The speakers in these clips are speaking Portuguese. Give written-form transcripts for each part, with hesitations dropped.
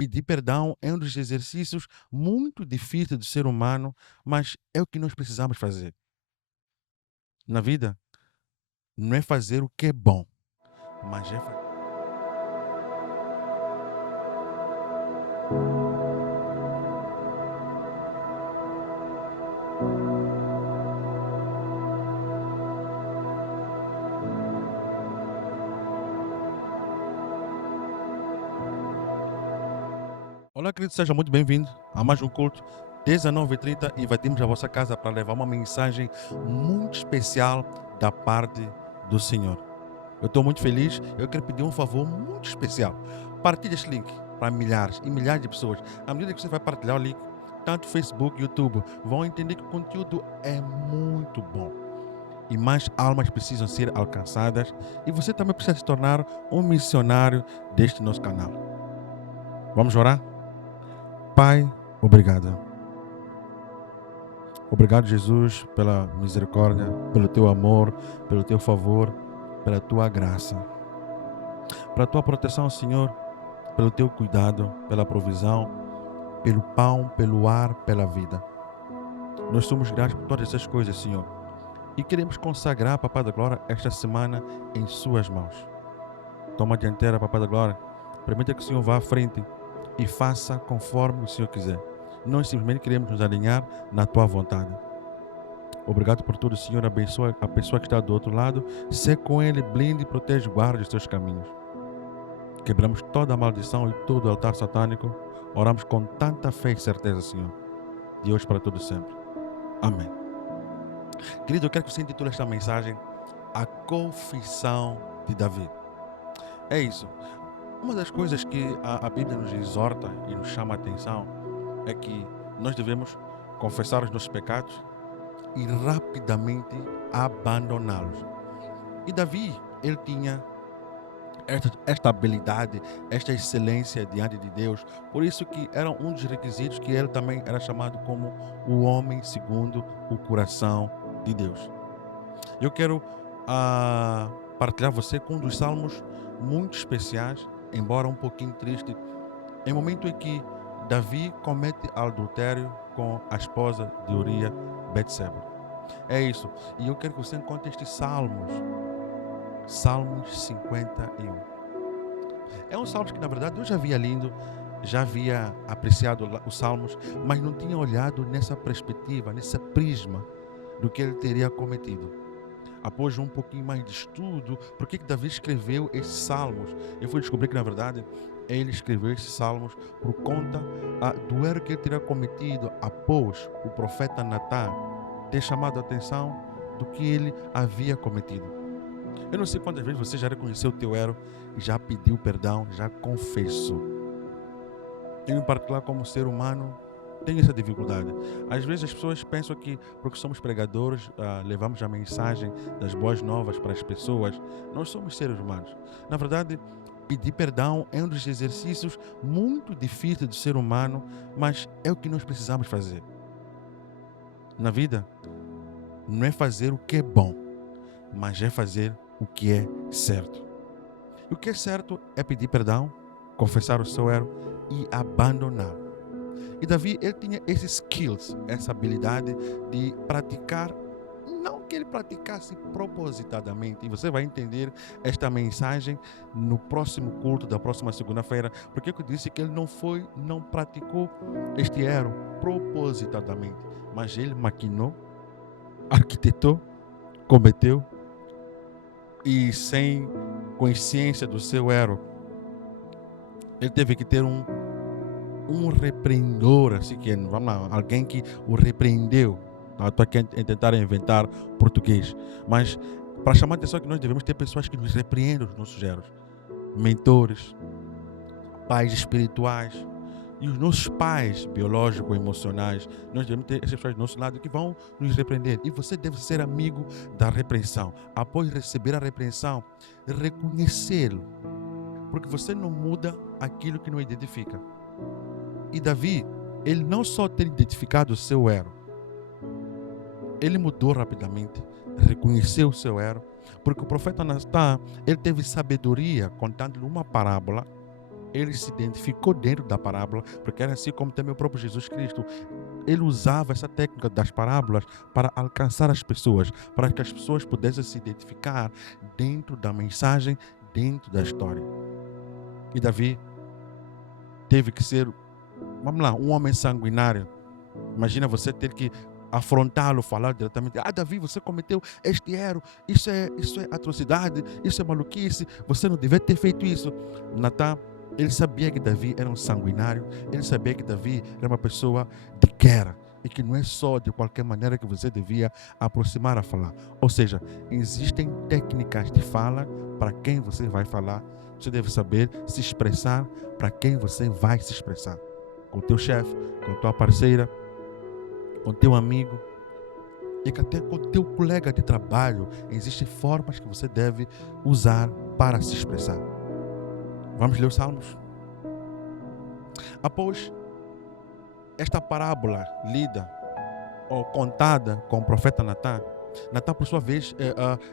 pedir perdão é um dos exercícios muito difíceis do ser humano, mas é o que nós precisamos fazer. Na vida, não é fazer o que é bom, mas é fazer. Olá, querido, seja muito bem-vindo a mais um culto. 19h30 invadimos a vossa casa para levar uma mensagem muito especial da parte do Senhor. Eu estou muito feliz. Eu quero pedir um favor muito especial. Partilhe este link para milhares e milhares de pessoas. À medida que você vai partilhar o link, tanto Facebook, YouTube, vão entender que o conteúdo é muito bom. E mais almas precisam ser alcançadas. E você também precisa se tornar um missionário deste nosso canal. Vamos orar? Pai, obrigado. Obrigado, Jesus, pela misericórdia, pelo teu amor, pelo teu favor, pela tua graça. Pela tua proteção, Senhor, pelo teu cuidado, pela provisão, pelo pão, pelo ar, pela vida. Nós somos gratos por todas essas coisas, Senhor. E queremos consagrar, Papai da Glória, esta semana em suas mãos. Toma a dianteira, Papai da Glória. Permita que o Senhor vá à frente e faça conforme o Senhor quiser. Nós simplesmente queremos nos alinhar na tua vontade. Obrigado por tudo, Senhor. Abençoa a pessoa que está do outro lado. Sê com ele, blinde, protege, guarde os teus caminhos. Quebramos toda a maldição e todo o altar satânico. Oramos com tanta fé e certeza, Senhor. De hoje para todo sempre. Amém. Querido, eu quero que você intitule esta mensagem A Confissão de Davi. É isso. Uma das coisas que a Bíblia nos exorta e nos chama a atenção é que nós devemos confessar os nossos pecados e rapidamente abandoná-los. E Davi, ele tinha esta habilidade, esta excelência diante de Deus. Por isso que era um dos requisitos que ele também era chamado como o homem segundo o coração de Deus. Eu quero partilhar você com um dos salmos muito especiais, embora um pouquinho triste, em momento em que Davi comete adultério com a esposa de Uria, Betseba. É isso. E eu quero que você encontre estes salmos. Salmos 51. É um salmo que, na verdade, eu já havia lido, já havia apreciado os salmos, mas não tinha olhado nessa perspectiva, nesse prisma do que ele teria cometido. Após um pouquinho mais de estudo, por que Davi escreveu esses salmos? Eu fui descobrir que, na verdade, ele escreveu esses salmos por conta do erro que ele teria cometido após o profeta Natan ter chamado a atenção do que ele havia cometido. Eu não sei quantas vezes você já reconheceu o teu erro e já pediu perdão, já confessou. Eu, em particular, como ser humano, tenho essa dificuldade. Às vezes as pessoas pensam que, porque somos pregadores, levamos a mensagem das boas novas para as pessoas. Nós somos seres humanos. Na verdade, pedir perdão é um dos exercícios muito difíceis do ser humano, mas é o que nós precisamos fazer. Na vida, não é fazer o que é bom, mas é fazer o que é certo. E o que é certo é pedir perdão, confessar o seu erro e abandonar. E Davi, ele tinha esses skills, essa habilidade de praticar, não que ele praticasse propositadamente. E você vai entender esta mensagem no próximo culto da próxima segunda-feira, porque eu disse que ele não praticou este erro propositadamente, mas ele maquinou, arquitetou, cometeu e sem consciência do seu erro, ele teve que ter um repreendedor, assim que vamos lá, alguém que o repreendeu. Estou aqui a tentar inventar português, mas para chamar a atenção que nós devemos ter pessoas que nos repreendam os nossos erros, mentores, pais espirituais e os nossos pais biológicos, emocionais. Nós devemos ter essas pessoas do nosso lado que vão nos repreender. E você deve ser amigo da repreensão. Após receber a repreensão, reconhecê-lo, porque você não muda aquilo que não identifica. E Davi, ele não só ter identificado o seu erro, ele mudou rapidamente, reconheceu o seu erro, porque o profeta Natan, ele teve sabedoria contando-lhe uma parábola ele se identificou dentro da parábola, porque era assim como também o próprio Jesus Cristo. Ele usava essa técnica das parábolas para alcançar as pessoas, para que as pessoas pudessem se identificar dentro da mensagem, dentro da história. E Davi teve que ser, vamos lá, um homem sanguinário. Imagina você ter que afrontá-lo, falar diretamente: Davi, você cometeu este erro, isso é atrocidade, isso é maluquice, você não devia ter feito isso. Natan, ele sabia que Davi era um sanguinário, ele sabia que Davi era uma pessoa de guerra, e que não é só de qualquer maneira que você devia aproximar a falar. Ou seja, existem técnicas de fala para quem você vai falar. Você deve saber se expressar para quem você vai se expressar. Com o teu chefe, com a tua parceira, com teu amigo e até com teu colega de trabalho. Existem formas que você deve usar para se expressar. Vamos ler os Salmos. Após esta parábola lida ou contada com o profeta Natan, por sua vez,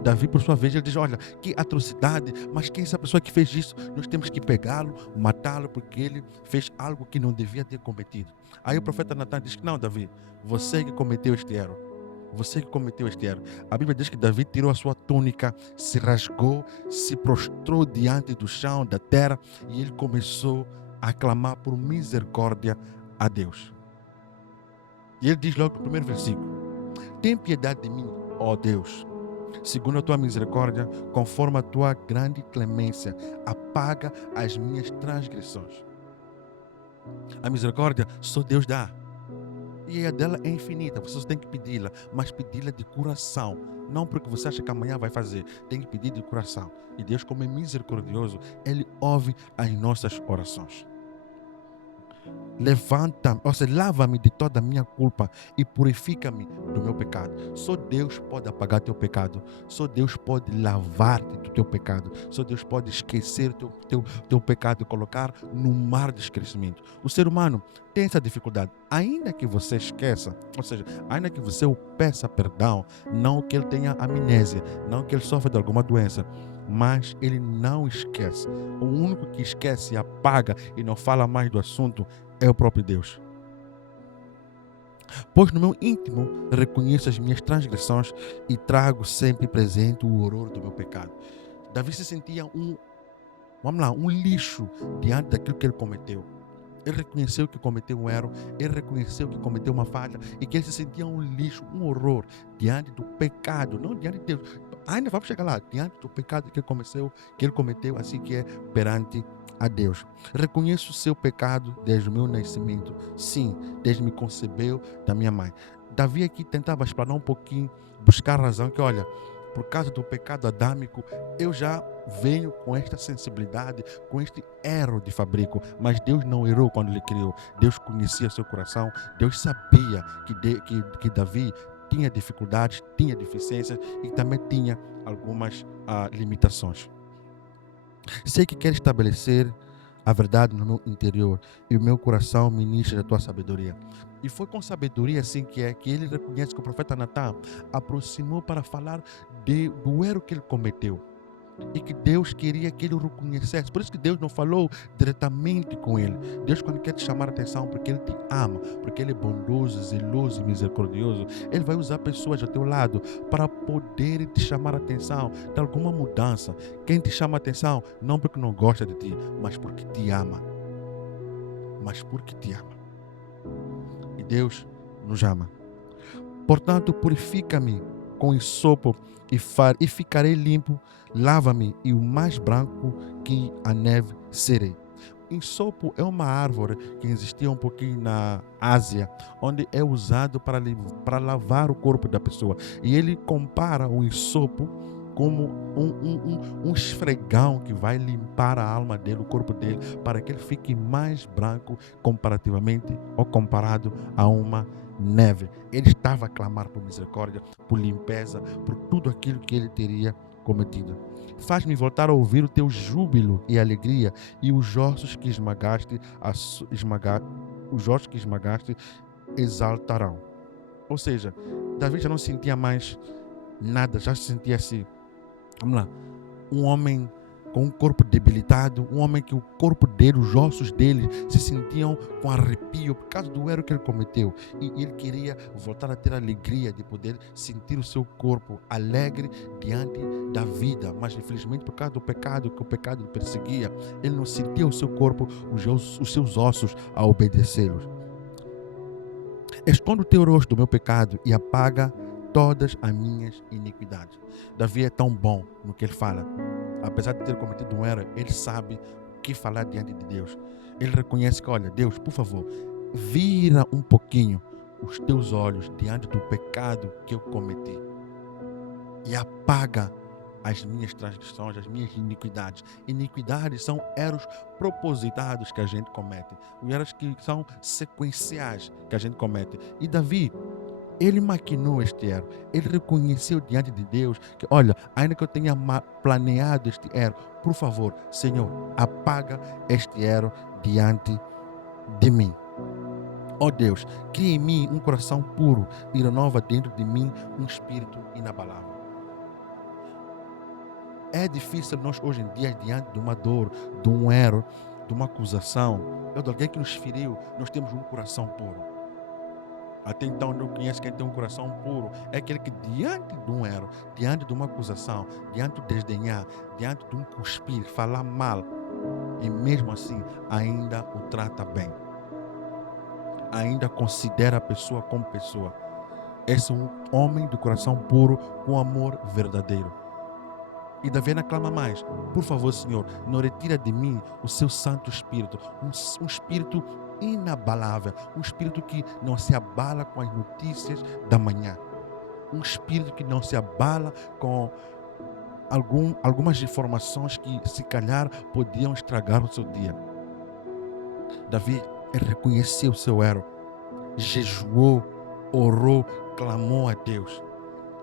Davi, por sua vez, ele diz: olha, que atrocidade, mas quem é essa pessoa que fez isso? Nós temos que pegá-lo, matá-lo, porque ele fez algo que não devia ter cometido. Aí o profeta Natan diz: não, Davi, você que cometeu este erro. Você que cometeu este erro. A Bíblia diz que Davi tirou a sua túnica, se rasgou, se prostrou diante do chão, da terra, e ele começou a clamar por misericórdia a Deus. E ele diz logo no primeiro versículo: tem piedade de mim, ó Deus, segundo a tua misericórdia, conforme a tua grande clemência, apaga as minhas transgressões. A misericórdia só Deus dá. E a dela é infinita, você só tem que pedi-la, mas pedi-la de coração. Não porque você acha que amanhã vai fazer, tem que pedir de coração. E Deus, como é misericordioso, Ele ouve as nossas orações. Levanta-me, ou seja, lava-me de toda a minha culpa e purifica-me do meu pecado. Só Deus pode apagar teu pecado. Só Deus pode lavar-te do teu pecado. Só Deus pode esquecer teu pecado e colocar no mar de esquecimento. O ser humano tem essa dificuldade. Ainda que você esqueça, ou seja, ainda que você o peça perdão, não que ele tenha amnésia, não que ele sofra de alguma doença, mas ele não esquece. O único que esquece, apaga e não fala mais do assunto é o próprio Deus. Pois no meu íntimo reconheço as minhas transgressões e trago sempre presente o horror do meu pecado. Davi se sentia um lixo diante daquilo que ele cometeu. Ele reconheceu que cometeu um erro, ele reconheceu que cometeu uma falha e que ele se sentia um lixo, um horror diante do pecado, não diante de Deus. Ainda vamos chegar lá, diante do pecado que ele cometeu, assim que é perante a Deus. Reconheço o seu pecado desde o meu nascimento, sim, desde me concebeu da minha mãe. Davi aqui tentava explanar um pouquinho, buscar razão, que olha, por causa do pecado adâmico, eu já venho com esta sensibilidade, com este erro de fabrico, mas Deus não errou quando Ele criou. Deus conhecia seu coração, Deus sabia que Davi tinha dificuldades, tinha deficiências e também tinha algumas limitações. Sei que quer estabelecer a verdade no meu interior e o meu coração ministra da tua sabedoria. E foi com sabedoria assim que ele reconhece que o profeta Natan aproximou para falar do erro que ele cometeu. E que Deus queria que ele o reconhecesse. Por isso que Deus não falou diretamente com ele. Deus, quando quer te chamar a atenção, porque Ele te ama, porque Ele é bondoso, zeloso e misericordioso, Ele vai usar pessoas ao teu lado para poder te chamar a atenção de alguma mudança. Quem te chama a atenção, não porque não gosta de ti, mas porque te ama. Mas porque te ama. E Deus nos ama. Portanto, purifica-me com hisopo e ficarei limpo. Lava-me e o mais branco que a neve serei. Hisopo é uma árvore que existia um pouquinho na Ásia, onde é usado para lavar o corpo da pessoa. E ele compara o hisopo como um esfregão que vai limpar a alma dele, o corpo dele, para que ele fique mais branco comparativamente ou comparado a uma neve. Ele estava a clamar por misericórdia, por limpeza, por tudo aquilo que ele teria cometido. Faz-me voltar a ouvir o teu júbilo e alegria, e os ossos que esmagaste exaltarão. Ou seja, Davi já não sentia mais nada, já se sentia assim, vamos lá, um homem com um corpo debilitado, um homem que o corpo dele, os ossos dele se sentiam com arrepio por causa do erro que ele cometeu. E ele queria voltar a ter a alegria de poder sentir o seu corpo alegre diante da vida, mas infelizmente por causa do pecado, que o pecado lhe perseguia, ele não sentia o seu corpo, os seus ossos a obedecê-los. Esconde o teu rosto do meu pecado e apaga todas as minhas iniquidades. Davi é tão bom no que ele fala. Apesar de ter cometido um erro, ele sabe o que falar diante de Deus. Ele reconhece que, olha, Deus, por favor, vira um pouquinho os teus olhos diante do pecado que eu cometi e apaga as minhas transgressões, as minhas iniquidades. Iniquidades são erros propositados que a gente comete, os erros que são sequenciais que a gente comete. E Davi, ele maquinou este erro, ele reconheceu diante de Deus que, olha, ainda que eu tenha planeado este erro, por favor, Senhor, apaga este erro diante de mim. Ó Deus, cria em mim um coração puro e renova dentro de mim um espírito inabalável. É difícil nós hoje em dia, diante de uma dor, de um erro, de uma acusação, de alguém que nos feriu, nós temos um coração puro. Até então não conhece quem tem um coração puro. É aquele que diante de um erro, diante de uma acusação, diante do desdenhar, diante de um cuspir, falar mal, e mesmo assim ainda o trata bem. Ainda considera a pessoa como pessoa. Esse é um homem de coração puro, com amor verdadeiro. E Davi ainda clama mais: por favor, Senhor, não retira de mim o seu Santo Espírito, um espírito inabalável, um espírito que não se abala com as notícias da manhã, um espírito que não se abala com algumas informações que se calhar podiam estragar o seu dia. Davi reconheceu o seu erro, jejuou, orou, clamou a Deus.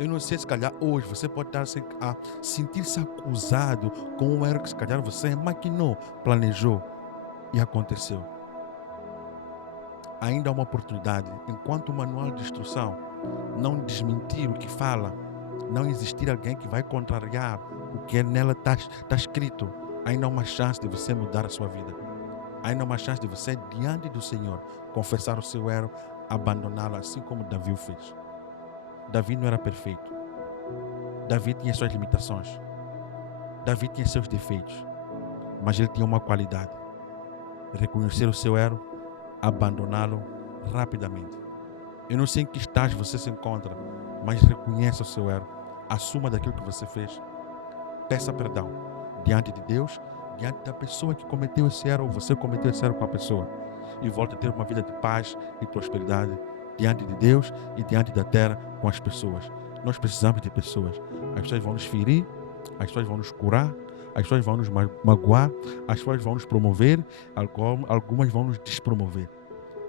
Eu não sei, se calhar hoje você pode estar a sentir-se acusado com um erro que se calhar você maquinou, planejou e aconteceu. Ainda há uma oportunidade, enquanto o manual de instrução não desmentir o que fala, não existir alguém que vai contrariar o que nela está escrito, ainda há uma chance de você mudar a sua vida. Ainda há uma chance de você, diante do Senhor, confessar o seu erro, abandoná-lo, assim como Davi o fez. Davi não era perfeito. Davi tinha suas limitações. Davi tinha seus defeitos. Mas ele tinha uma qualidade: reconhecer o seu erro, abandoná-lo rapidamente. Eu não sei em que estágio você se encontra, mas reconheça o seu erro. Assuma daquilo que você fez. Peça perdão diante de Deus, diante da pessoa que cometeu esse erro, ou você cometeu esse erro com a pessoa. E volte a ter uma vida de paz e prosperidade diante de Deus e diante da terra com as pessoas. Nós precisamos de pessoas. As pessoas vão nos ferir, as pessoas vão nos curar, as pessoas vão nos magoar, as pessoas vão nos promover, algumas vão nos despromover.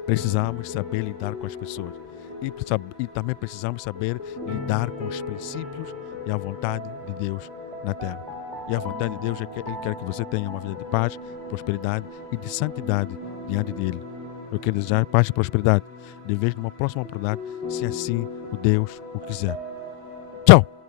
Precisamos saber lidar com as pessoas. E também precisamos saber lidar com os princípios e a vontade de Deus na terra. E a vontade de Deus é que Ele quer que você tenha uma vida de paz, prosperidade e de santidade diante dEle. Eu quero desejar paz e prosperidade. De vez numa próxima oportunidade, se assim o Deus o quiser. Tchau!